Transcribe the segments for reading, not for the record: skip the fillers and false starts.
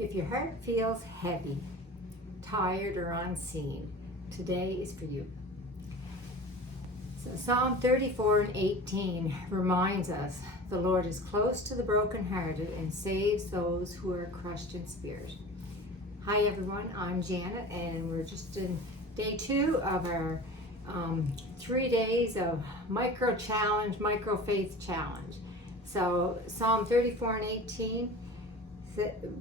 If your heart feels heavy, tired, or unseen, today is for you. So Psalm 34:18 reminds us the Lord is close to the brokenhearted and saves those who are crushed in spirit. Hi everyone, I'm Janet, and we're just in day 2 of our 3 days of micro faith challenge. So Psalm 34:18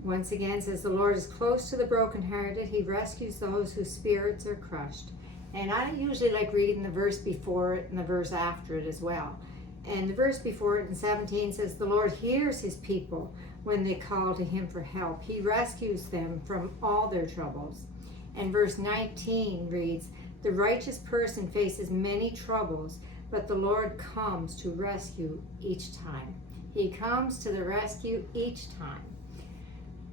once again says the Lord is close to the brokenhearted. He rescues those whose spirits are crushed. And I usually like reading the verse before it and the verse after it as well. And the verse before it in 17 says the Lord hears his people when they call to him for help. He rescues them from all their troubles. And verse 19 reads, the righteous person faces many troubles, but the Lord comes to rescue each time. He comes to the rescue each time.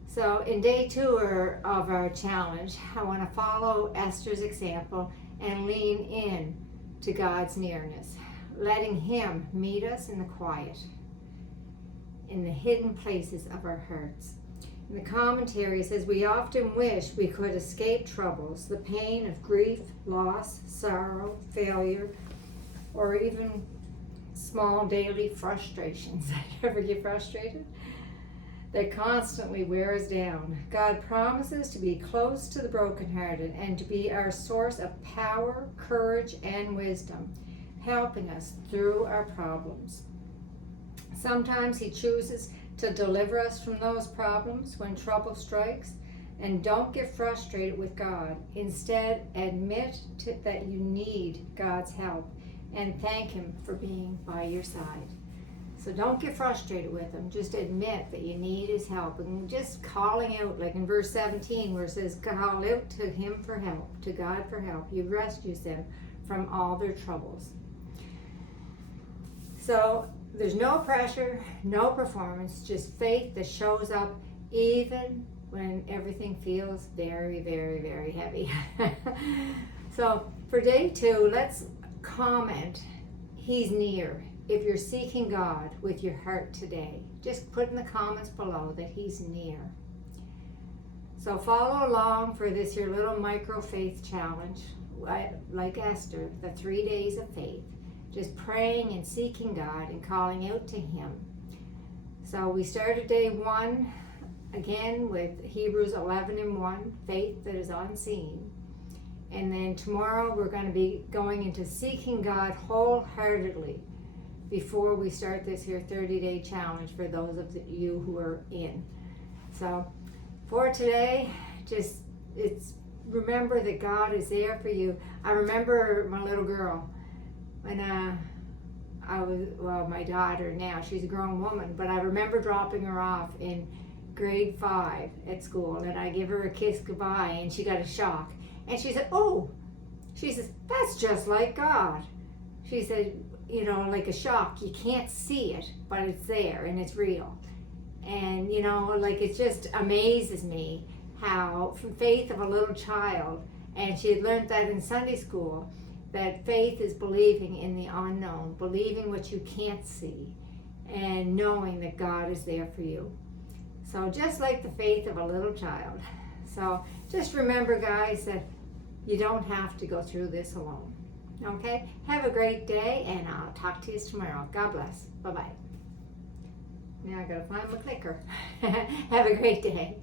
So in day 2 of our challenge, I want to follow Esther's example and lean in to God's nearness, letting him meet us in the quiet, in the hidden places of our hearts. And the commentary says, we often wish we could escape troubles, the pain of grief, loss, sorrow, failure, or even small daily frustrations. Ever get frustrated? That constantly wear us down. God promises to be close to the brokenhearted and to be our source of power, courage, and wisdom, helping us through our problems. Sometimes he chooses to deliver us from those problems when trouble strikes. And don't get frustrated with God. Instead, admit that you need God's help and thank him for being by your side. So don't get frustrated with him. Just admit that you need his help. And just calling out, like in verse 17 where it says, call out to him for help, to God for help. He rescues them from all their troubles. So there's no pressure, no performance, just faith that shows up even when everything feels very, very, very heavy. So for day 2, let's comment, he's near. If you're seeking God with your heart today, just put in the comments below that he's near. So follow along for this your little micro faith challenge, like Esther, the 3 days of faith, just praying and seeking God and calling out to him. So we started day 1 again with Hebrews 11:1, faith that is unseen. And then tomorrow we're going to be going into seeking God wholeheartedly before we start this here 30-day challenge for those of you who are in. So for today, remember that God is there for you. I remember my little girl when my daughter now, she's a grown woman, but I remember dropping her off in grade 5 at school, and I give her a kiss goodbye, and she got a shock. And she said, she says, that's just like God. She said, like a shock. You can't see it, but it's there and it's real. And, it just amazes me how from faith of a little child, and she had learned that in Sunday school, that faith is believing in the unknown, believing what you can't see, and knowing that God is there for you. So just like the faith of a little child. So just remember, guys, that you don't have to go through this alone. Okay? Have a great day, and I'll talk to you tomorrow. God bless. Bye-bye. Now I gotta find my clicker. Have a great day.